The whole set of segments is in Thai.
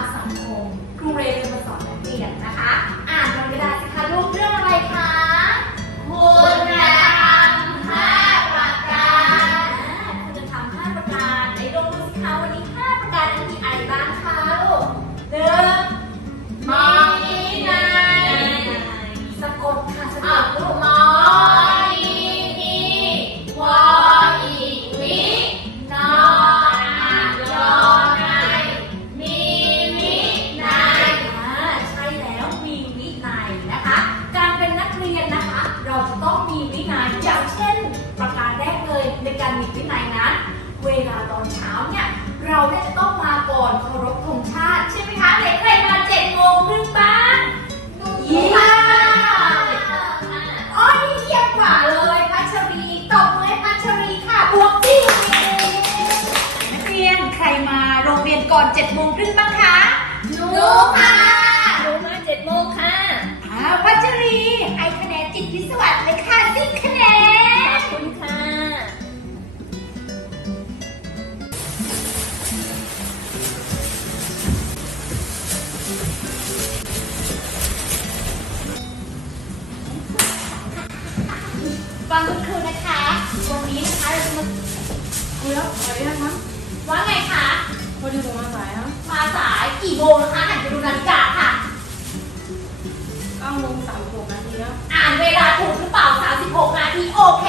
าสังคมครูเรจะมาสอนนักเรียนนะคะ เรียนก่อนเจ็ดโมงครึ่งบ้างคะหนูค่ะหนูมาเจ็ดโมงค่ะอ่าพัชรีให้คะแนนจิตพิสวัสดิ์เลยค่ะสิบคะ โมงนะคะหันไปดูนาฬิกาค่ะ เก้าโมงสามหกนาทีแล้วอ่านเวลาถูกหรือเปล่า 36 นาทีโอเค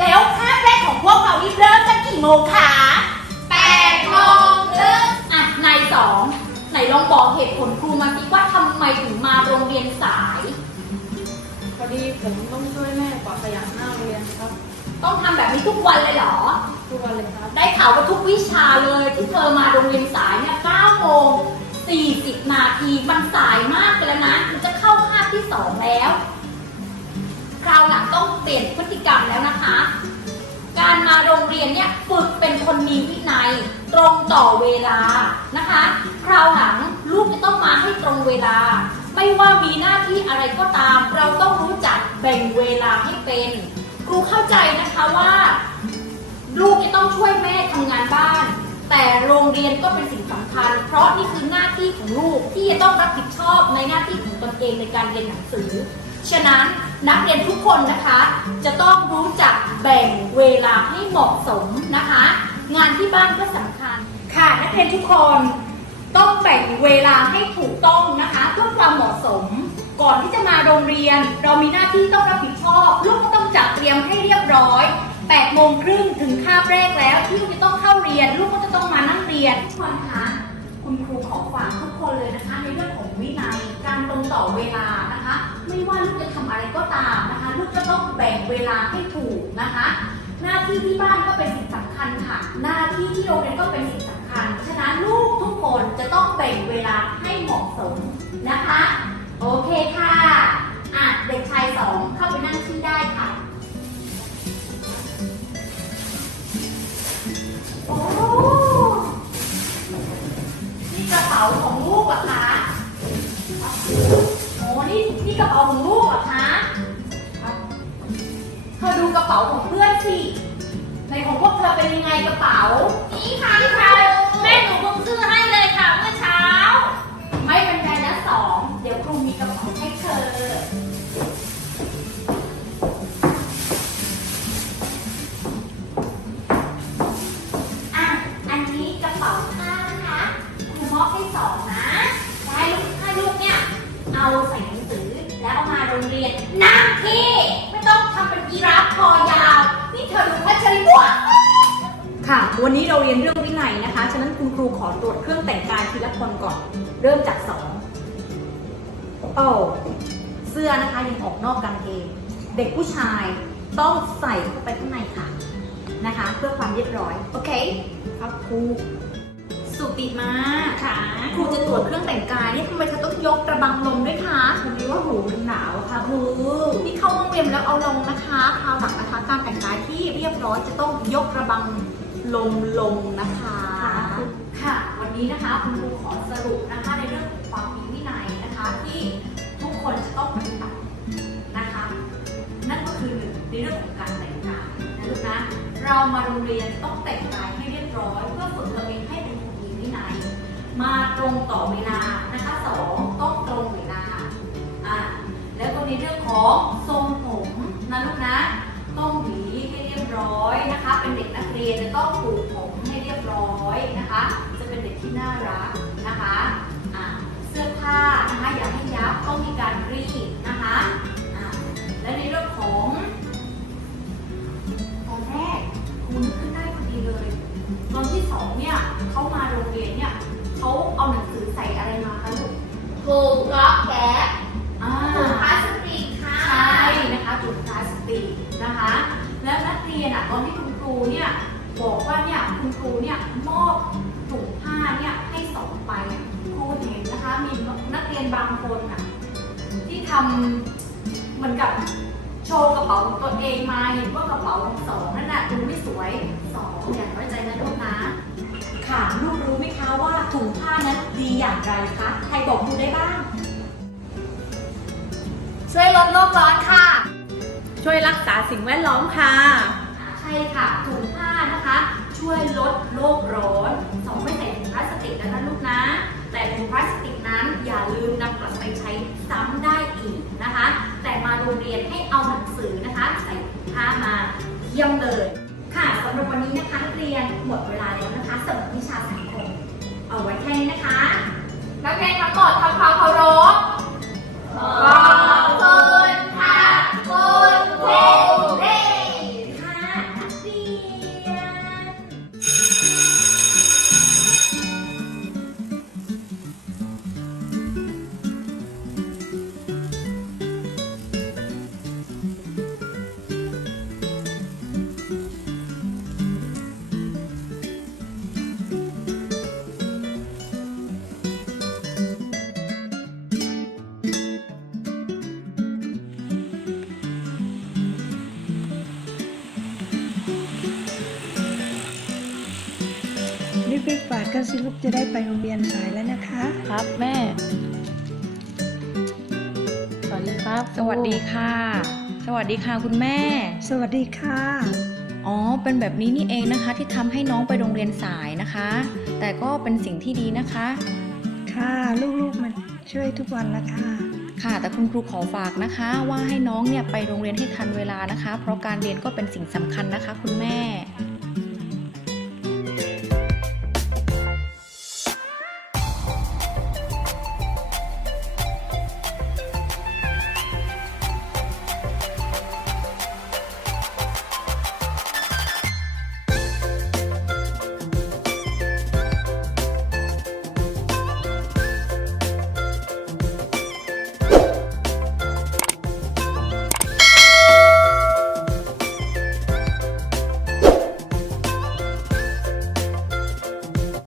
แล้วคาบแรกของพวกเรานี่เริ่มกันกี่โมงคะ8โมงครึ่งอะนายสองไหนลองบอกเหตุผลครูมาสิว่าทำไมถึงมาโรงเรียนสาย พอดีผมต้องช่วยแม่กวาดขยะหน้าโรงเรียนครับต้องทำแบบนี้ทุกวันเลยเหรอ ทุกวันเลยครับ ได้ข่าวว่าทุกวิชาเลยที่เธอมาโรงเรียนสายเนี่ย9โมง 40นาที มันสายมากไปแล้วนะมันจะเข้าคาบที่ 2 แล้ว คราวหลังต้องเปลี่ยนพฤติกรรมแล้วนะคะ การมาโรงเรียนเนี่ยฝึกเป็นคนมีวินัย ตรงต่อเวลานะคะ คราวหลังลูกจะต้องมาให้ตรงเวลา ไม่ว่ามีหน้าที่อะไรก็ตาม เราต้องรู้จักแบ่งเวลาให้เป็นครูเข้าใจนะคะว่า ลูกจะต้องช่วยแม่ทำงานบ้าน แต่โรงเรียนก็เป็นสิ่งสำคัญ เพราะนี่คือหน้าที่ของลูกที่จะต้องรับผิดชอบในหน้าที่ของตนเองในการเรียนหนังสือ ฉะนั้นนักเรียนทุกคนนะคะ จะต้องรู้จักแบ่งเวลาให้เหมาะสมนะคะ งานที่บ้านก็สำคัญ ค่ะนักเรียนทุกคนต้องแบ่งเวลาให้ถูกต้องนะคะเพื่อความเหมาะสม ก่อนที่จะมาโรงเรียน เรามีหน้าที่ต้องรับผิดชอบลูกก็ต้องจัดเตรียมให้เรียบร้อย 8โมงครึ่งถึงคาบแรกแล้ว ที่ลูกจะต้องเข้าเรียน ลูกก็จะต้องมานั่งเรียนทุกคนคะคุณครูขอฝากทุกคนเลยนะคะ ในเรื่องของวินัยการตรงต่อเวลานะคะ ไม่ว่าลูกจะทำอะไรก็ตามนะคะ ลูกจะต้องแบ่งเวลาให้ถูกนะคะ หน้าที่ที่บ้านก็เป็นสิ่งสำคัญค่ะ หน้าที่ที่โรงเรียนก็เป็นสิ่งสำคัญ ฉะนั้นลูกทุกคนจะต้องแบ่งเวลาให้เหมาะสมนะคะ โอเคค่ะอะเด็กชายสองเข้าไปนั่งที่ได้ค่ะ นี่ค่ะนี่ค่ะแม่หนูเพิ่งซื้อให้เลยค่ะเมื่อเช้า ไม่เป็นไรนะสอง เดี๋ยวครูมีกระเป๋าให้เธอ อะ อันนี้กระเป๋าผ้านะคะครูมอบให้สองนะ ได้ลูกถ้าลูกเนี่ย เอาใส่หนังสือแล้วเอามาโรงเรียนนั่งที่ ไม่ต้องทำเป็นยีราฟคอยาว นี่เธอดูพัชริบวก ค่ะ วันนี้เราเรียนเรื่องวินัยนะคะ ฉะนั้นคุณครูขอตรวจเครื่องแต่งกายทีละคนก่อน เริ่มจากสองโอ้เสื้อนะคะยังออกนอกกางเกง เด็กผู้ชายต้องใส่เข้าไปข้างในค่ะนะคะ เพื่อความเรียบร้อย โอเค ครับครูสุติมาค่ะ ครูจะตรวจเครื่องแต่งกายนี่ทำไมเธอต้องยกกระบังลมด้วยคะพอดีว่าหูมันหนาวอะค่ะครูนี่เข้าห้องเรียนแล้วเอาลงนะคะคราวหลังนะคะ การแต่งกายที่เรียบร้อยจะต้องยกกระบัง ลมลงนะคะ ค่ะ วันนี้นะคะคุณครูขอสรุปนะคะในเรื่องของความมีวินัยนะคะที่ทุกคนจะต้องปฏิบัตินะคะ นั่นก็คือหนึ่งในเรื่องของการแต่งกายนะลูกนะ เรามาโรงเรียนต้องแต่งกายให้เรียบร้อย เพื่อฝึกตัวเองให้เป็นคนมีวินัย มาตรงต่อเวลานะคะสองต้องตรงเวลาอ่าแล้วก็ในเรื่องของ อยนะคะ เป็นเด็กนักเรียนจะต้องปลูกผมให้เรียบร้อยนะคะ จะเป็นเด็กที่น่ารักนะคะะเสื้อผ้านะคะอย่าให้ยับต้องมีการรีดนะคะะและในเรื่องของ บอกว่าเนี่ยคุณครูเนี่ยมอบถุงผ้าเนี่ยให้สองไปอะครูเห็นนะคะมีนักเรียนบางคนอะที่ทำเหมือนกับโชว์กระเป๋าของตัวเองมาเห็นว่ากระเป๋าของสองนั่นน่ะดูไม่สวยสองอย่าน้อยใจนะลูกนะค่ะลูกรู้ไหมคะว่าถุงผ้านั้นดีอย่างไรคะใครบอกครูได้บ้าง ช่วยลดโลกร้อนค่ะ ช่วยรักษาสิ่งแวดล้อมค่ะใช่ค่ะถุงผ้านะคะ ช่วยลดโลกร้อนสองไม่ใส่ถุงพลาสติกนะคะลูกนะ แต่ถุงพลาสติกนั้นอย่าลืมนำกลับไปใช้ซ้ำได้อีกนะคะ แต่มาโรงเรียนให้เอาหนังสือนะคะ ใส่ถุงผ้ามาเยี่ยมเลยค่ะสำหรับวันนี้นะคะนักเรียนหมดเวลาแล้วนะคะสำหรับวิชาสังคมเอาไว้แค่นี้นะคะนักเรียนทั้งหมดทำ รีบๆฝาดกันสิลูกจะได้ไปโรงเรียนสายแล้วนะคะ ครับแม่ สวัสดีครับสวัสดีค่ะ สวัสดีค่ะคุณแม่ สวัสดีค่ะ อ๋อ เป็นแบบนี้นี่เองนะคะ ที่ทำให้น้องไปโรงเรียนสายนะคะ แต่ก็เป็นสิ่งที่ดีนะคะ ค่ะลูกๆมาช่วยทุกวันละค่ะ ค่ะ แต่คุณครูขอฝากนะคะ ว่าให้น้องเนี่ยไปโรงเรียนให้ทันเวลานะคะ เพราะการเรียนก็เป็นสิ่งสำคัญนะคะ คุณแม่